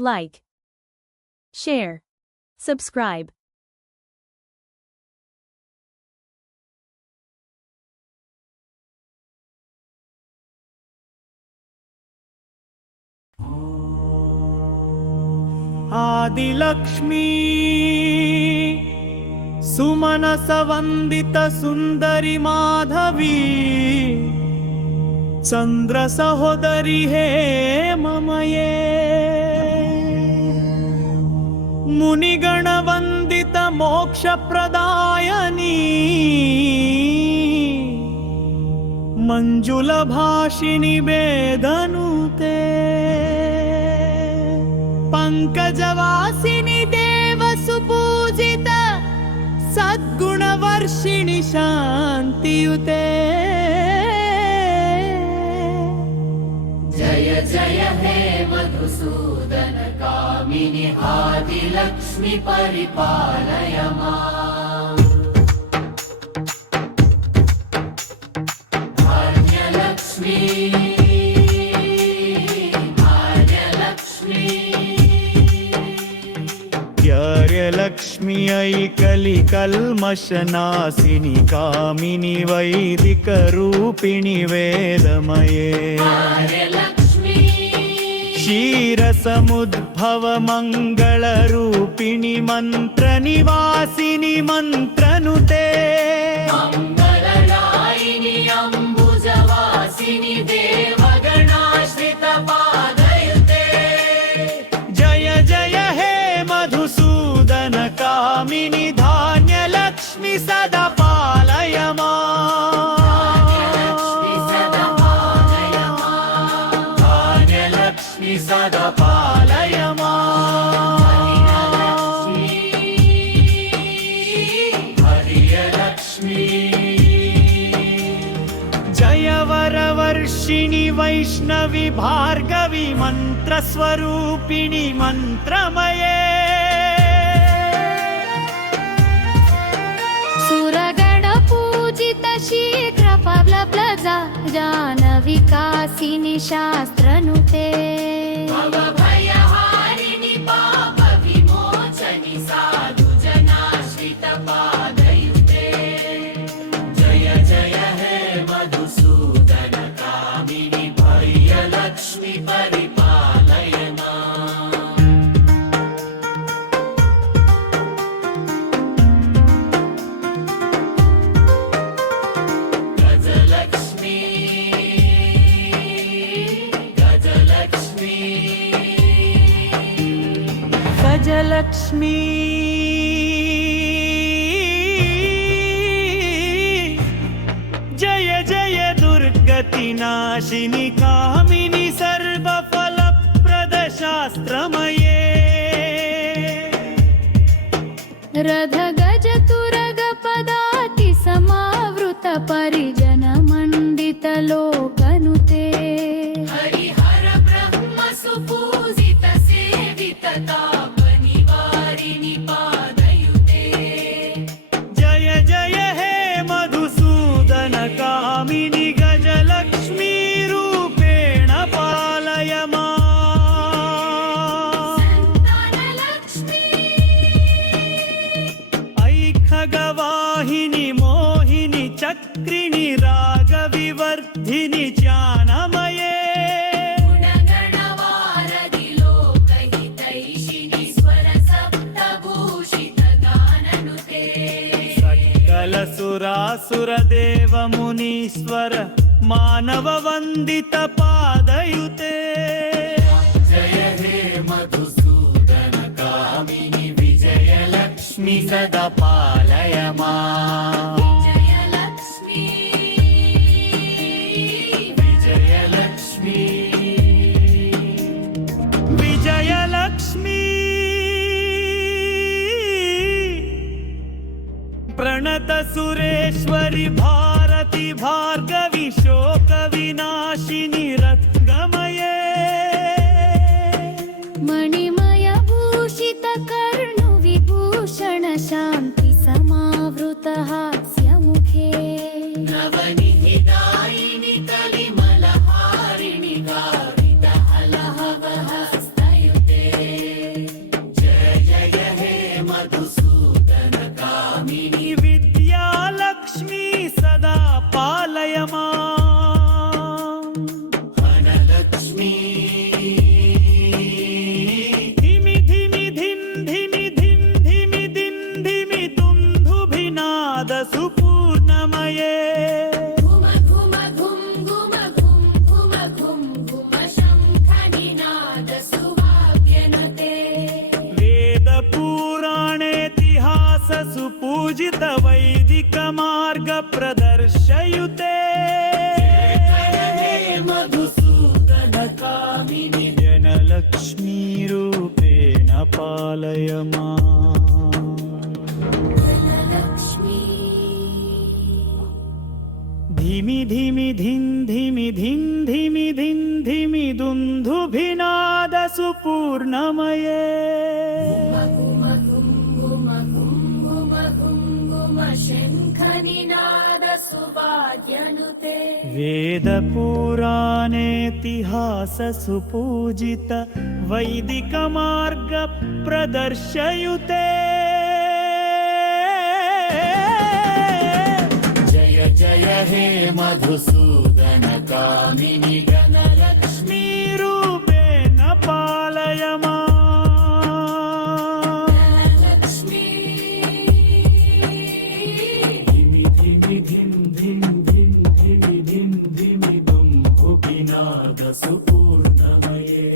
like, share, subscribe. Adilakshmi सुमनसवन्दित सुन्दरी माधवी चन्द्र सहोदरी हे ममये मुनिगणवन्दित मोक्षप्रदायनी मञ्जुलभाषिणि वेदनुते पंकजवासिनी देवसुपूजित सद्गुणवर्षिणि शान्तियुते जय जय हे मधुसूदन कामिनि आदिलक्ष्मी परिपालय माम् भाग्यलक्ष्मी लक्ष्मी ऐकलिकल्मषनाशिनि कामिनि वैदिकरूपिणि वेदमये क्षीरसमुद्भव मङ्गलरूपिणि मन्त्रनिवासिनि मन्त्रनुते मङ्गलदायिनि अम्बुजवासिनि देवगणाश्रित पादयुते जय जय हे मधुसूदन कामिनि धान्यलक्ष्मी सदा पालय धान्यलक्ष्मी सदा पालय हरियलक्ष्मी जय वरवर्षिणि वैष्णवी भार्गवी मन्त्रस्वरूपिणि मन्त्रमये सुरगणपूजित शीघ्रफलप्रदा जानविकासिनि शास्त्रनुते भवभयहारिणि पापविमोचनि साधुजनाश्रित पादयुते जय जय हे मधुसूदन कामिनि भयलक्ष्मी परिपालय गजलक्ष्मी गजलक्ष्मी गजलक्ष्मी जय जय दुर्गतिनाशिनि कामिनि सर्वफलप्रद शास्त्रमये रथ गज तुरग पदाति समावृत परिजन मण्डित लोकनुते हरिहर ब्रह्म सुपूजित सेवित तापनिवारिणि पादयुते जय जय हे मधुसूदन कामिनि गजलक्ष्मी रूपेण पालय संतानलक्ष्मी ऐखगवाहिनि मोहिनि चक्रिणि रागविवर्धिनि ज्ञानमये गुणगणवारधि लोकहितैषिणि स्वरसप्तभूषित गाननुते सकलसुरासुरदेव मुनीश्वर मानव वन्दित पादयुते जय हे मधुसूदन कामिनि विजयलक्ष्मी सदा पालय विजयलक्ष्मी विजयलक्ष्मी विजयलक्ष्मी प्रणत सुरेश्वरि भारती भार्गवी शोक विनाशिनि रत्नमये मणिमय भूषित कर्णु विभूषण शान्ति समावृत हास्यमुखे नवनिधिदायिनि कलिमलहारिणि गावित हलहवहस्तयुते पालय माम् धनलक्ष्मी धिमि धिमि धिं धिमि धिं धिमि धिं धिमि दुन्दुभिनादसु पूर्णमये घुम घुम घुम घुम घुम शङ्खनिनाद सुवाद्यनुते वेदपुराणेतिहाससुपूजित वैदिकमार्गप्रदर्शयुते जय जय हे मधुसूदन कामिनि गणलक्ष्मी लक्ष्मीरूपेण पालय माम् धनलक्ष्मी धिमि धिमि धिं धिं धिं धिमि धिं धिमि दुं भुविनाद सुपूर्णमये